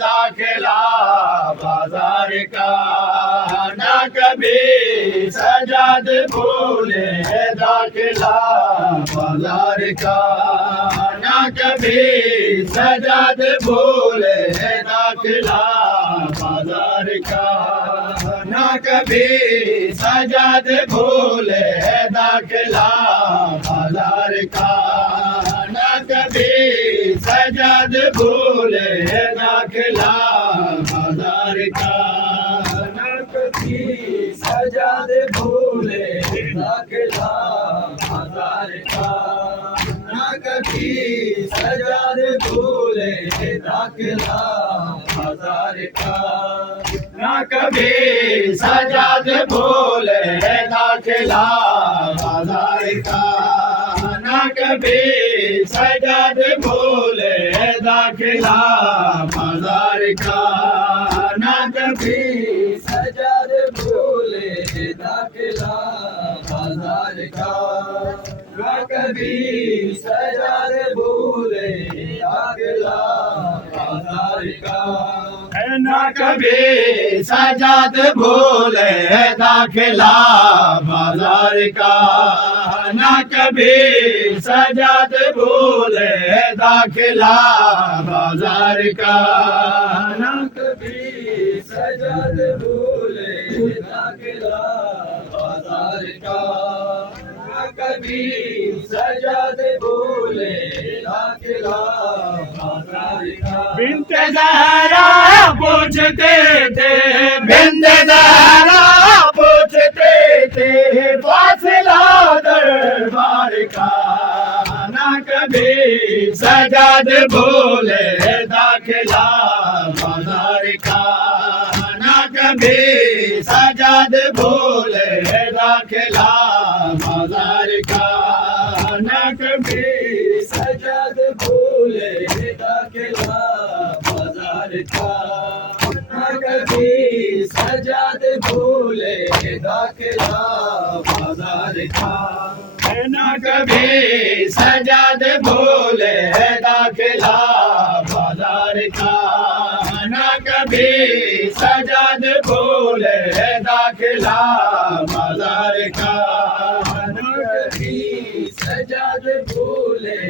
داخلہ بازار کا نہ کبھی سجاد بھولے، داخلہ بازار کا نہ کبھی سجاد بھولے، داخلہ بازار کا نہ کبھی سجاد بھولے، داخلہ بازار کا نہ کبھی سجاد بھولے، داخلہ بازار کا نہ کبھی سجاد بھولے، داخلہ بازار کا نہ کبھی سجاد بھولے، داخلہ بازار کا نہ کبھی سجاد بھولے، داخلہ بازار کا نہ کبھی سجاد بھولے، داخلہ بازار کا نہ کبھی سجاد بھولے، داخلہ بازار کا نہ کبھی سجاد بھولے، داخلہ بازار کا نہ کبھی سجاد بھولے، داخلہ بازار کا نہ کبھی سجاد بھولے، داخلہ بازار کا نہ کبھی سجاد بھولے، داخلہ بازار کا نہ کبھی سجاد بھولے، داخلہ بازار کا بنت زہرا پوچھتے تھے، بنت زہرا پوچھتے تھے، فاصلہ دربار کا نہ کبھی سجاد بھولے، داخلہ بازار کا نہ کبھی سجاد بھولے، داخلہ بازار کا نہ کبھی سجاد بھولے، داخلہ بازار کا نہ کبھی سجاد بھولے، داخلہ بازار کا نہ کبھی سجاد بھولے، داخلہ بازار کا نہ کبھی سجاد بھولے، داخلہ بازار کا نہ کبھی سجاد بھولے،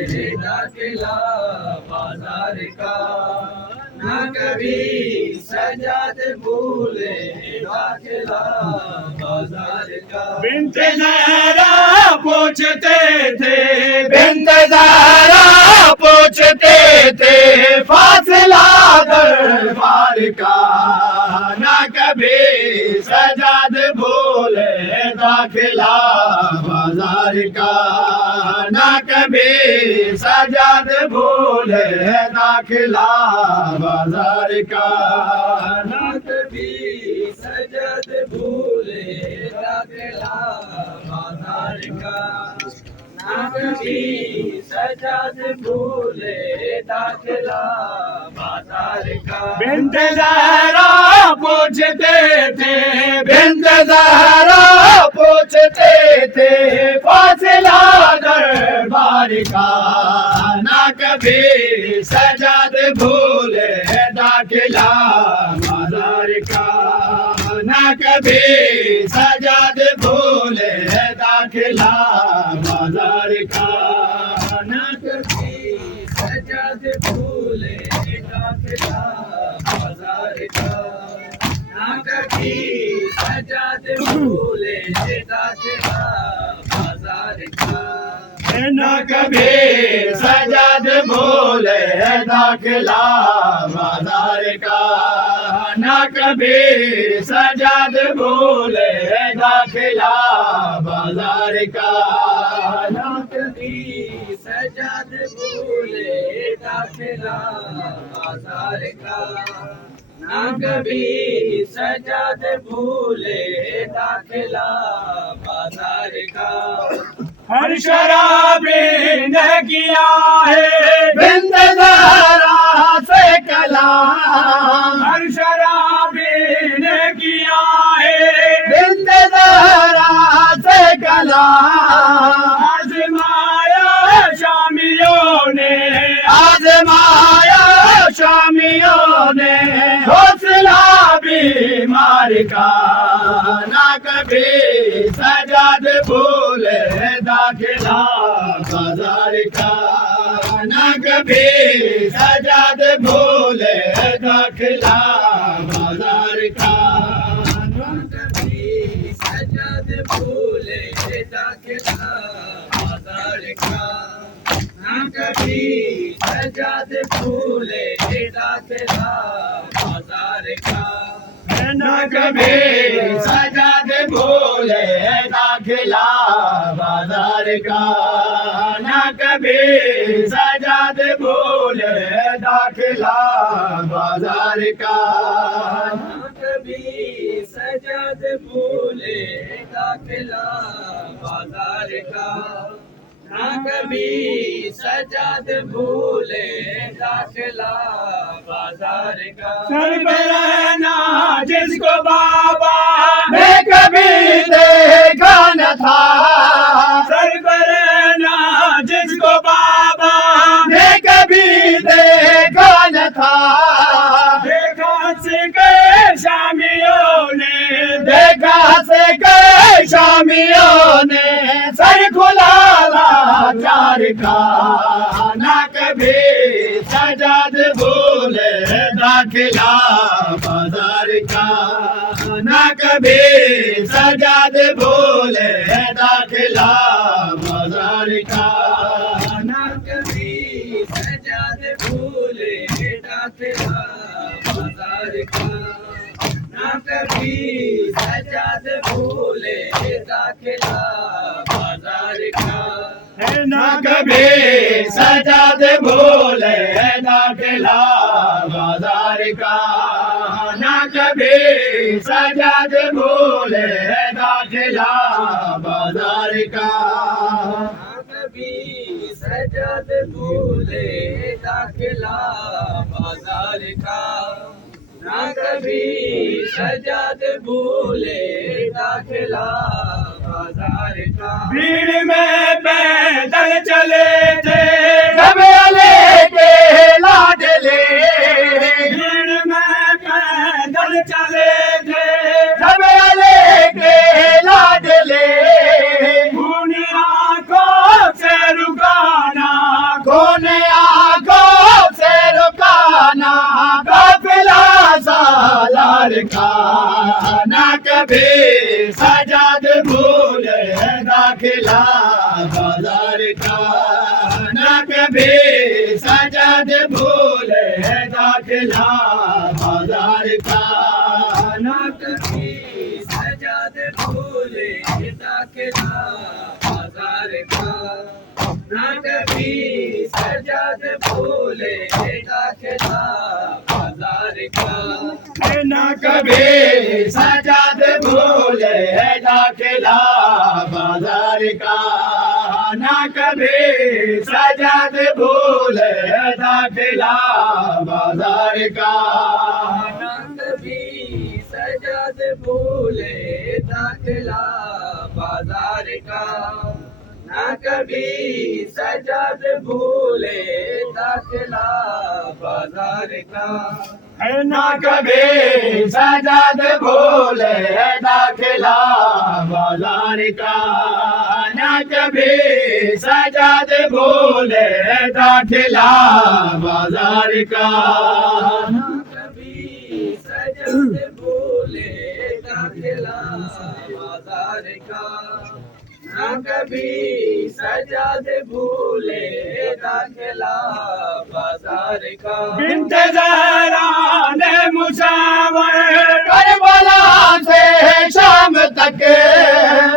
داخلہ بازار کا نہ کبھی سجاد بھولے، داخلہ بازار کا بنت زہرا پوچھتے تھے، بنت زہرا پوچھتے تھے، فاصلہ دربار کا نہ کبھی سجاد بھولے، داخلہ بازار کا نہ کبھی سجاد بھولے، داخلہ بازار کا نہ کبھی سجاد بھولے، داخلہ بازار کا نہ کبھی سجاد بھولے، داخلہ بازار کا بنت زہرا پوچھتے تھے، بنت زہرا پوچھتے تھے، فاصلہ دربار کا نہ کبھی سجاد بھولے، داخلہ بازار کا نہ کبھی سجاد بھولے، داخلہ بازار کا نہ کبھی سجاد بھولے، داخلہ بازار کا نہ کبھی سجاد بھولے، داخلہ بازار کا نہ کبھی سجاد بھولے، داخلہ بازار کا نہ کبھی سجاد بھولے، داخلہ بازار کا نہ کبھی سجاد بھولے، داخلہ بازار کا نہ کبھی سجاد بھولے، داخلہ بازار کا ہر شرابی نے کیا ہے بنت زہرا سے کلام، ہر شرابی کا آزمایا شامیوں نے آزمایا شامیوں نے حوصلہ بیمار کا نہ کبھی سجاد بھولے داخلہ بازار کا نہ کبھی سجاد بھولے داخلہ بازار کا نہ کبھی سجاد بھولے داخلہ بازار کا نہ کبھی سجاد بھولے داخلہ بازار کا نہ کبھی سجاد بھولے داخلہ بازار کا نہ کبھی سجاد بھولے داخلہ بازار کا نہ کبھی سجاد بھولے داخلہ بازار کا نہ کبھی سجاد بھولے داخلہ بازار کا سربراہ جس کو بابا نے کبھی دیکھا نہ تھا سربراہ جس کو بابا نے کبھی دیکھا نہ تھا دیکھا سکے شامیوں نے دیکھا سکے شامیوں نے سر کھلا چار کا نہ کبھی سجاد بھولے داخلہ بازار کا نہ کبھی سجاد بھولے داخلہ بازار کا نہ کبھی سجاد بھولے داخلہ بازار کا نہ کبھی سجاد بھولے داخلہ بازار کا نہ کبھی سجاد بھولے داخلہ بازار کا نہ کبھی سجاد بھولے داخلہ بازار کا نہ کبھی سجاد بھولے داخلہ بازار کا نہ کبھی سجاد بھولے داخلہ بازار کا بھیڑ میں پیدل چلے تھے سب لے کے لاڈلے بھیڑ میں پیدل چلے تھے سب لے کے لاڈلے خون آنکھوں سے رکانا خون آنکھوں سے رکانا قافلہ سالار کا نہ کبھی سجاد بھولے داخلہ بازار کا نہ کبھی سجاد بھولے داخلہ بازار کا نہ کبھی سجاد بھولے داخلہ بازار کا نہ کبھی سجاد بھولے داخلہ بازار کا نہ کبھی سجاد بھولے داخلہ بازار کا نہ کبھی سجاد بھولے داخلہ بازار کا نہ کبھی سجاد بھولے داخلہ بازار کا نہ کبھی سجاد بھولے داخلہ بازار کا نہ کبھی سجاد بھولے داخلہ بازار کا نہ کبھی سجاد بھولے داخلہ بازار کا نہ کبھی سجاد بھولے داخلہ بازار کا نہ کبھی سجاد بھولے داخلہ بازار کا بنت زہرا نے مشاور کربلا سے شام تک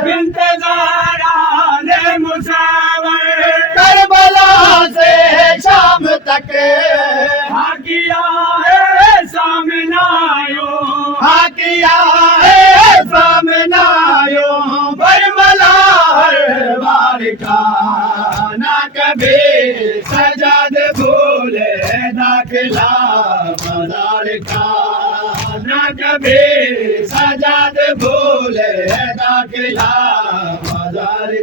بنت زہرا نے مشاور کربلا سے شام تک ہاں کیا ہے سامنایوں ہاں کیا ہے سامنایوں برملا ہر بار کا نہ کبھی سجاد بھولے داخلہ بازار کا نہ کبھی سجاد بھولے داخلہ بازار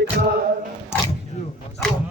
Sawa.